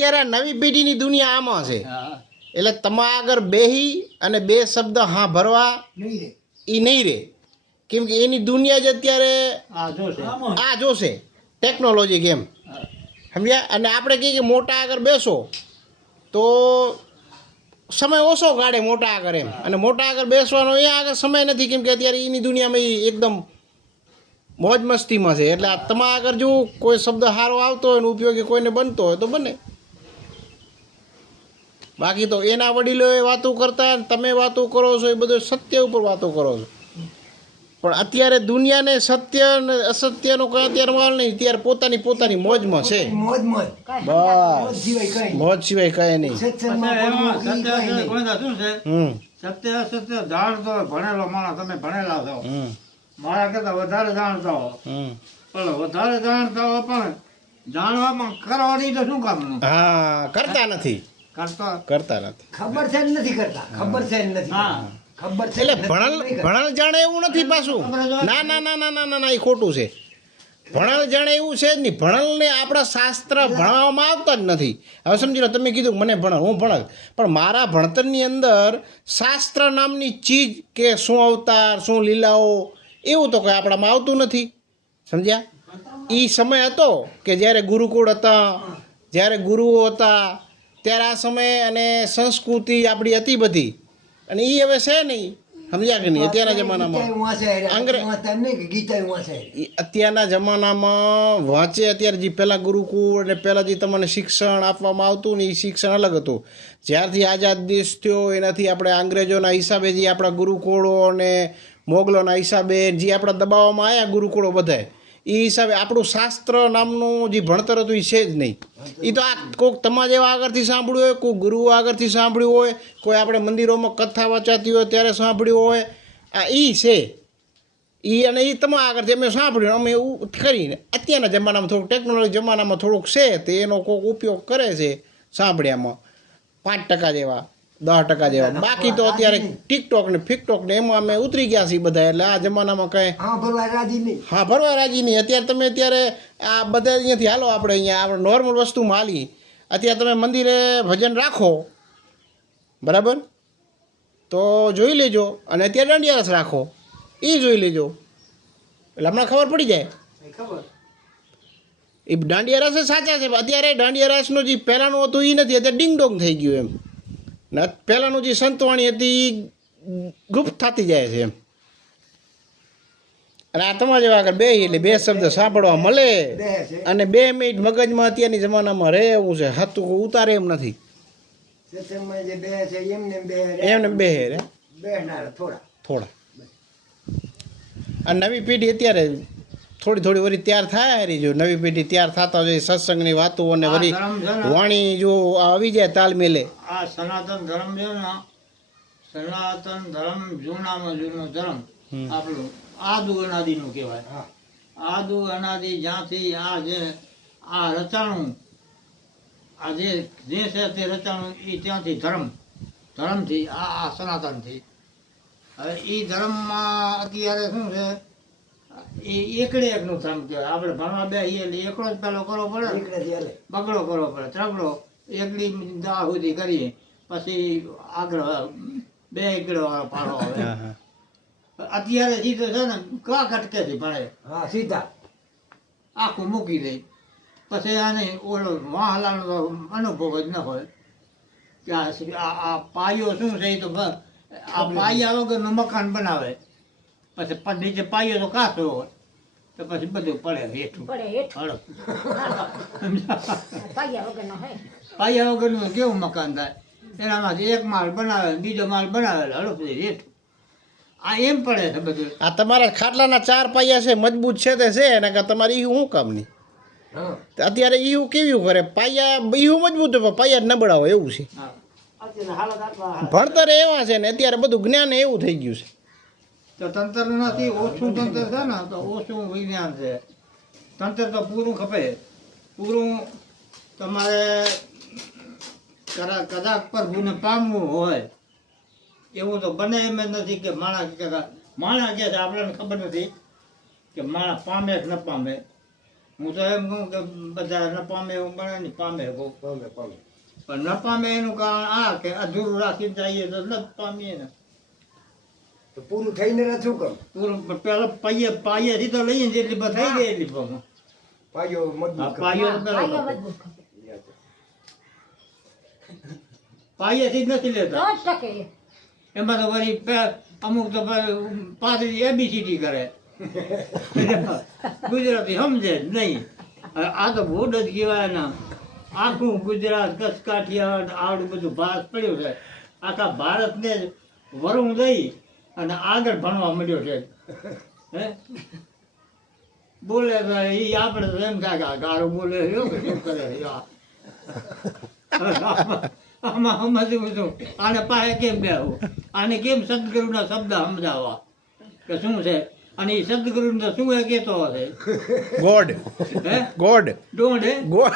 અત્યારે નવી પેઢીની દુનિયા આમાં છે. હા એટલે તમારા આગળ બેહી અને બે શબ્દ હા ભરવા એ નહીં રહે. કેમ કે એની દુનિયા જ અત્યારે આ જોશે આ જોશે ટેકનોલોજી કેમ હા. સમજ્યા. અને આપણે કહીએ કે મોટા આગળ બેસો તો સમય ઓછો કાઢે મોટા આગળ એમ. અને મોટા આગળ બેસવાનો એ આગળ સમય નથી. કેમ કે અત્યારે એની દુનિયામાં ઈ એકદમ મોજ મસ્તીમાં છે. એટલે આ તમારા આગળ જો કોઈ શબ્દ સારો આવતો હોય ને ઉપયોગી કોઈને બનતો હોય તો બને. બાકી તો એના વડીલોએ વાતો કરતા તમે વાતો કરો છો એ બધું સત્ય ઉપર વાતો કરો છો. પણ અત્યારે દુનિયાને સત્ય અને અસત્યનો કોઈ અત્યારે વાલ નહીં. ત્યારે પોતાની મોજમાં છે. બસ મોજ સિવાય કઈ નહીં. શું છે સત્ય અસત્ય જાણતો હોય ભણેલો માણસ. તમે ભણેલા છો મારા કરતા વધારે જાણતા હો પણ વધારે જાણતા હો પણ જાણવામાં કરવાની તો શું કામનું. હા કરતા નથી. ખબર છે ને નથી કરતા. ખબર છે ને નથી. હા ખબર છે એટલે ભણલ જાણે એવું નથી પાછું. ના ના ના ના ના ના એ ખોટું છે. ભણલ જાણે એવું છે જ નહીં. ભણલને આપણા શાસ્ત્ર ભણાવવામાં આવતા જ નથી. હવે સમજી લો તમે કીધું મને ભણલ હું ભણલ પણ મારા ભણતરની અંદર શાસ્ત્ર નામની ચીજ કે શું અવતાર શું લીલાઓ એવું તો કંઈ આપણામાં આવતું નથી. સમજ્યા. એ સમય હતો કે જ્યારે ગુરુકુળ હતા જ્યારે ગુરુઓ હતા ત્યારે આ સમય અને સંસ્કૃતિ આપણી હતી બધી. અને એ હવે છે નહીં. સમજ્યા કે નહીં. અત્યારના જમાનામાં અત્યારના જમાનામાં વાંચે અત્યારે જે પહેલાં ગુરુકુળ અને પહેલાં જે તમને શિક્ષણ આપવામાં આવતું ને એ શિક્ષણ અલગ હતું. જ્યારથી આઝાદ દેશ થયો એનાથી આપણે અંગ્રેજોના હિસાબે જે આપણા ગુરુકુળો અને મોગલોના હિસાબે જે આપણા દબાવવામાં આવ્યા ગુરુકુળો બધાય એ હિસાબે આપણું શાસ્ત્ર નામનું જે ભણતર હતું એ છે જ નહીં. એ તો આ કોઈક તમારા જેવા આગળથી સાંભળ્યું હોય કોઈ ગુરુઓ આગળથી સાંભળ્યું હોય કોઈ આપણે મંદિરોમાં કથા વાંચાતી હોય ત્યારે સાંભળ્યું હોય. આ એ છે એ અને એ તમારા આગળથી અમે સાંભળ્યું અમે એવું કરીને અત્યારના જમાનામાં થોડુંક ટેકનોલોજી જમાનામાં થોડુંક છે તે એનો કોઈક ઉપયોગ કરે છે સાંભળ્યામાં 5% જેવા 10% જેવા. બાકી તો અત્યારે ટિકટોક ને ફિકટોક ને એમાં અમે ઉતરી ગયા છીએ બધા. એટલે આ જમાનામાં કઈ હા ભરવા રાજી નહીં. અત્યારે તમે અત્યારે આ બધા અહીંયાથી હાલો આપણે અહીંયા આપણે નોર્મલ વસ્તુમાં હાલી. અત્યારે તમે મંદિરે ભજન રાખો બરાબર તો જોઈ લેજો. અને અત્યારે દાંડિયા રસ રાખો એ જોઈ લેજો. એટલે હમણાં ખબર પડી જાય. એ દાંડિયા રસ સાચા છે. અત્યારે દાંડિયા રસનો જે પહેલાંનું હતું એ નથી. અત્યારે ડિંગ ડોંગ થઈ ગયું એમ. ને પહેલાંનું જે સંતવાણી હતી એ ગુપ્ત થતી જાય છે એમ. અને આ તમારા જેવા આગળ બે એટલે બે શબ્દ સાંભળવા મળે અને 2 મિનિટ મગજમાં અત્યારની જમાનામાં રહે એવું છે. હતું ઉતારે એમ નથી. એમને બે રે થોડા. અને નવી પેઢી અત્યારે થોડી વળી તૈયાર થાય હારી. જો નવી પેઢી તૈયાર થતા હોય સત્સંગની વાતો અને વળી વાણી જો આવી જાય તાલમેલે. આ સનાતન ધર્મ છે ને સનાતન ધર્મ જૂનામાં જૂનો ધર્મ આપણું આદુ અનાદિનું કહેવાય. આદુ અનાદિ જ્યાંથી આ રચાણું આ જે છે તે રચાણું એ ત્યાંથી ધર્મથી આ સનાતનથી. હવે એ ધર્મમાં અત્યારે શું છે એ એકડે એકનું ધર્મ કહેવાય. આપણે ભણવા બેસીએ એટલે એકડો જ પેલો કરવો પડે બગડો કરવો પડે ત્રગડો એકડી દા સુધી કરીએ પછી આગળ 2 એકડો પાડો આવે. અત્યારે સીધો છે ને કા કટકેથી ભણે સીધા આખું મૂકી દે પછી આને ઓલો વાહલાનો અનુભવ જ ન હોય કે આ પાયો શું છે એ તો આ પાયા વગરનું મકાન બનાવે પછી નીચે પાયો તો કાચો હોય તો પછી બધું પડે હેઠું. પાયા વગરનું કેવું મકાન થાય. એનામાંથી એક માળ બનાવે બીજો માળ બનાવે હડપ હેઠું આ એમ પડે છે બધું. આ તમારા ખાટલાના 4 પાયા છે મજબૂત છે તે છે એના કારણે તમારે ઈ શું કામ નહીં. અત્યારે ઈયું કેવું કરે પાયા ઈયું મજબૂત હોય પાયા નબળા હોય એવું છે. ભણતર એવા છે ને અત્યારે બધું જ્ઞાન એવું થઈ ગયું છે. તો તંત્ર નથી ઓછું તંત્ર છે ને તો ઓછું વિજ્ઞાન છે. તંત્ર તો પૂરું ખપે. પૂરું તમારે કદાચ પ્રભુને પામવું હોય એવું તો બને એમ જ નથી કે માણસ કે છે આપણને ખબર નથી કે માણસ પામે કે ન પામે હું તો એમ કહું કે બધા ન પામે એવું બને ને પામે બહુ પણ ન પામે એનું કારણ આ કે અધૂરું રાખીને જઈએ તો ન પામીએ ને તો પૂરું થઈને રહે શું કરું? પૂરું પેલા પાયેથી તો લઈએ ને જેટલી થઈ ગઈ એટલી પગ પાયો મજબૂત કરો. પાયો તો પેલો ભાઈઓ કાપો. મજબૂત ખપે. પાયેથી જ નથી લેતા તો જ ટકે. એમાં તો વળી અમુક તો પાછળ એબીસીડી કરે ગુજરાતી સમજે જ નહીં. હવે આ તો બોર્ડ જ કહેવાય ને આખું ગુજરાત કચ્છ કાઠિયાવાડ આવડું બધું ભારત પડ્યું છે. આખા ભારતને જ વરું દઈ અને આગળ ભણવા મળ્યો છે. હે બોલે તો એ આપણે તો એમ થાય કે આ ગાળું બોલે એવું કે શું કરે છે આ. આમાં સમજવું છું આને પાસે કેમ બેહવું, આને કેમ સદગુરુના શબ્દ સમજાવવા કે શું છે, અને એ સદગુરુને તો શું એ કહેતો હશે ગોડ હે ગોડ ડોન્ટ હે ગોડ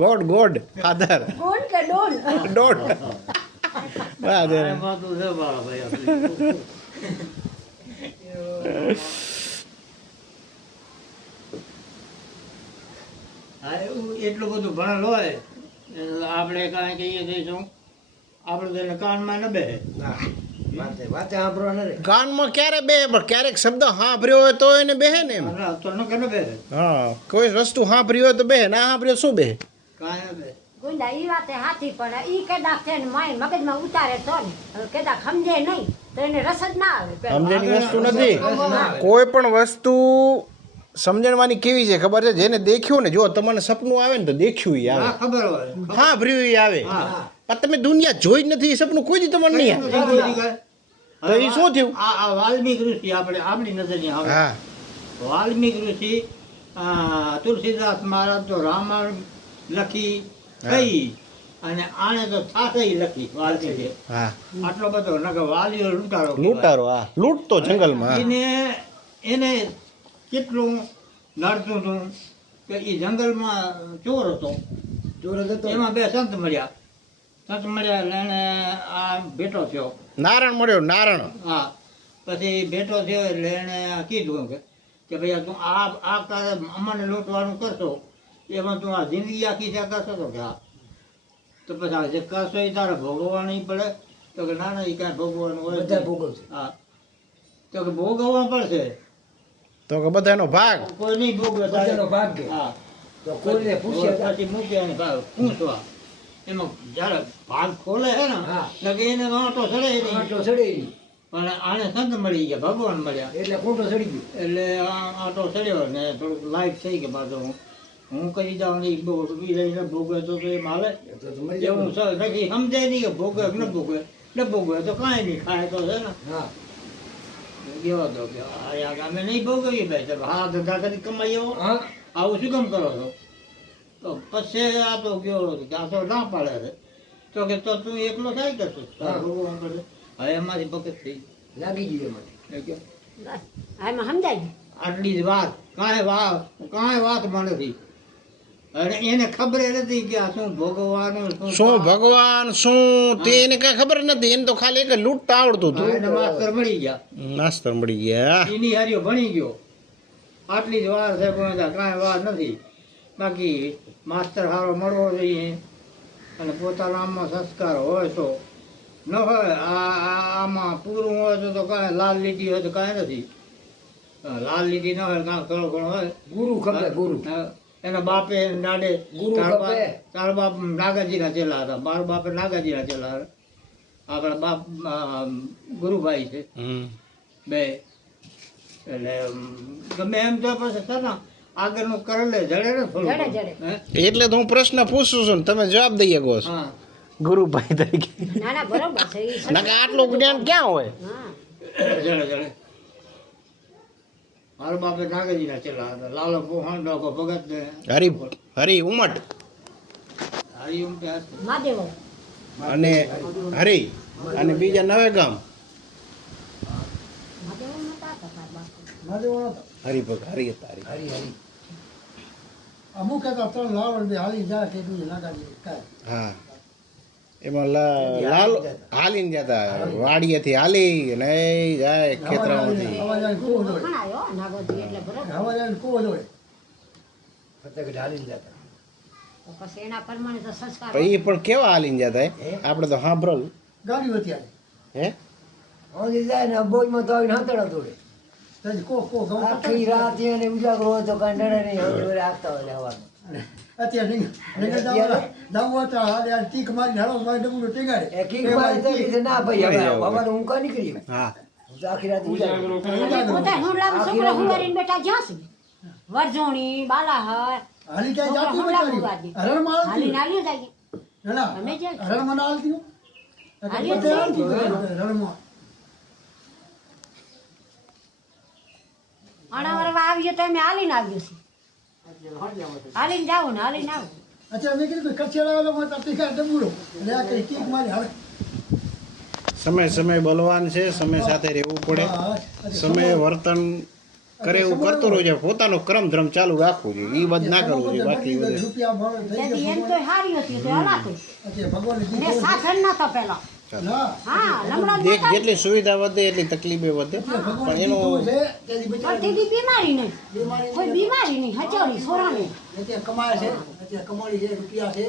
ગોડ ગોડ ફાધર કોણ કે ડોલ? ડોટ ફાધર આ વાતું છે બાળા ભાઈ આપણી. હા એવું એટલું બધું ભણેલ હોય એટલે આપણે કાંઈ કહીએ દઈશું આપણે તો એને કાનમાં ન બેસે. ના, વાતે વાતે સાંભળવા ન રહે. કાનમાં ક્યારે બે પણ ક્યારેક શબ્દ સાંભળ્યો હોય તો એને બેહે ને એમ. તો ન કે ન બેસે હા કોઈ વસ્તુ સાંભળી હોય તો બેહે, ના સાંભળ્યો શું બેહે. કાંઈ ન બેસે. ગુંડા ઈ વાતે હાથી પણ ઈ કદાચ છે ને માય મગજમાં ઉતારે તો ને હવે કદાચ સમજે નહીં તો એને રસ જ ના આવે. સમજણની વસ્તુ નથી. કોઈ પણ વસ્તુ સમજણવાની કેવી છે ખબર છે? જેને દેખ્યું ને, જો તમને સપનું આવે ને તો દેખ્યું ઈ આવે, હા ખબર હોય સાંભળ્યું ઈ આવે. હા પણ તમે દુનિયા જોઈ જ નથી, એ સપનું કોઈ દી તમને નહીં આવે. તો ઈ શું થયું? આ વાલ્મીક ઋષિ આપણે આપણી નજરની આવે. હા વાલ્મીક ઋષિ તુલસીદાસ મહારાજ તો રામાયણ લખી કઈ અને આણે તો સાથે લખી વાલ્મીકે. હા આટલો બધો નકર વાલીઓ લૂંટારો લૂંટારો, હા લૂંટતો જંગલમાં. હા. એને કેટલું લડતું હતું કે એ જંગલમાં ચોર હતો. ચોર જ હતો. એમાં બે સંત મળ્યા એટલે એને આ ભેટો થયો. નારણ મળ્યો, નારણ. હા પછી ભેટો થયો એટલે એને કીધું કે ભાઈ તું આ તારે અમને લૂંટવાનું કરશો એમાં તું આ જિંદગી આખી ત્યાં કરશો તો કે હા. તો પછી આ જે કરશો એ તારે ભોગવવા નહીં પડે તો કે ના ના એ કાંઈ ભોગવવાનું હોય બધા નહીં. ભોગવશે. હા તો કે ભોગવવા પડશે, તો કે બધાનો ભાગ. કોઈ નહીં ભોગવે બધાનો ભાગ કે. હા તો કોઈને પૂછ્યા પછી મૂક્યા ને ભાવ પૂછવા એમાં જ્યારે ભાગ ખોલે છે ને હા. એટલે કે એને વાંટો ચડે નહીં. આંટો ચડે નહીં. પણ આને સંત મળી ગયા, ભગવાન મળ્યા એટલે ખોટો ચડી ગયો. એટલે આ આટો ચડ્યો ને થોડુંક લાઈટ થઈ કે પાછો હું કરી જાઉં નહીં લઈને ભોગવે તો એમ હાલે તો તો મરી જવાનું. એવું નથી સમજાય નહીં કે ભોગવે કે ન ભોગવે તો કાંઈ નહીં ખાય તો છે ને હા. ગયો તો કે આ ગામે નહીં ભોગવીએ ભાઈ તો હા ધંધા કરી કમાઈ આવો હા. આવું શું કામ કરો છો? તો પછી આ તો ગયો કે આ તો ના પાડે છે તો કે તો તું એકલો થાય કરશું હા. ભગવાન કરે હવે એમાંથી ભગત થઈ લાગી ગયું એમાંથી. એટલે કે બસ આમાં સમજાય ગયું. આટલી જ વાત કાંઈ વાતમાં નથી. અને એને ખબર નથી કે આ શું ભોગવવાનું શું ભગવાન શું તે એને કઈ ખબર નથી. એને તો ખાલી એક લૂંટતા આવડતું હતું. એને માસ્તર મળી ગયા, નાસ્તર મળી ગયા. એની હારીઓ ભણી ગયો. આટલી જ વાર છે પણ કાંઈ વાર નથી. બાકી માસ્તર સારો મળવો જોઈએ અને પોતાના આમાં સંસ્કાર હોય તો ન હોય આમાં પૂરું હોય તો કાંઈ લાલ લીટી હોય તો કાંઈ નથી. લાલ લીટી ન હોય કાંઈ થોડો ઘણો હોય. ગુરુ ખપે ગુરુ. એના બાપે નાડે ગુરુ ખપે. તારો બાપ નાગાજીના ચેલા હતા, મારો બાપે નાગાજીના ચેલા હતા. આપણા બાપ ગુરુભાઈ છે હમ. બે. એટલે ગમે એમ તો પછી છે ને આગળનું કરેલે જડે ને થોડું જડે, જડે. હે? એટલે તો હું પ્રશ્ન પૂછું છું ને તમે જવાબ દઈ શકો છો હા ગુરુભાઈ તરીકે. ના ના બરોબર છે ઈ સમજાય. નકર આટલું જ્ઞાન ક્યાં હોય? હા જડે જડે. મારો બાપે નાગાજીના ચેલા હતા. લાલો પોહાણ ડોકો ભગત ને હરી હરી ઉમટ હારી ઉમ ત્યાં મહાદેવો અને હરી અને બીજા નવે ગામ મહાદેવો નતા હતા તાર બાપુ. હરિભગ હરી હતા હરી. હરી હરી. અમુક હતા ત્રણ લાવણ બે હાલી જાય કે બીજું નાગાજી કાંઈ. હા એમાં લાલ હાલીને જતા વાડીએથી હાલી ને જાય ખેતરામાંથી. ભણાયો નાગોદી એટલે બરોબર ફતેગઢ હાલીને જતા. તો પછી એના પ્રમાણે તો સંસ્કાર પણ એ પણ કેવા હાલીને જતા આપણે તો સાંભળેલું ગાડી હતી આજે. હે ઓલી જાય ને બોજમાં તો આવીને હાથડા દોડે. આખી રાત એને ઉજાગરો હોય તો કાંઈ ડરે નહીં. હવે વળી આગતા હોય હવામાં. એ કિંગ મારે તો કીધું, ના ભાઈ હવે હવારે હું કાં નીકળી ગયો. હા હું તો આખી રાત ઉજાગરો. પોતે હું લાવ છોકરા હુંવારીને બેઠા જ્યાં છે વરજોણી બાલાહર હાલી નાલી જાય અમે જે હાલી જ જાય. આણા વરવા આવ્યો તો અમે હાલીને આવ્યો છે હાલીને જાવ ને હાલીને આવો સમય સમય બલવાન છે, સમય સાથે રહેવું પડે, સમય વર્તન કરે એવું કરતો રહેવું જોઈએ, પોતાનો ક્રમ ધ્રમ ચાલુ રાખવું જોઈએ, એ બધું ના કરવું જોઈએ. બાકી બધું તેથી એમ તો હારી હતી તો હલાતું ને સાધન નતો પેલા હા લમડા દેખ જેટલી સુવિધા વધે એટલી તકલીફે વધે, પણ એનું તેથી બીમારી નહીં કોઈ બીમારી નહીં હચોરી સોરાની કમાય છે, કમાણી છે, રૂપિયા છે.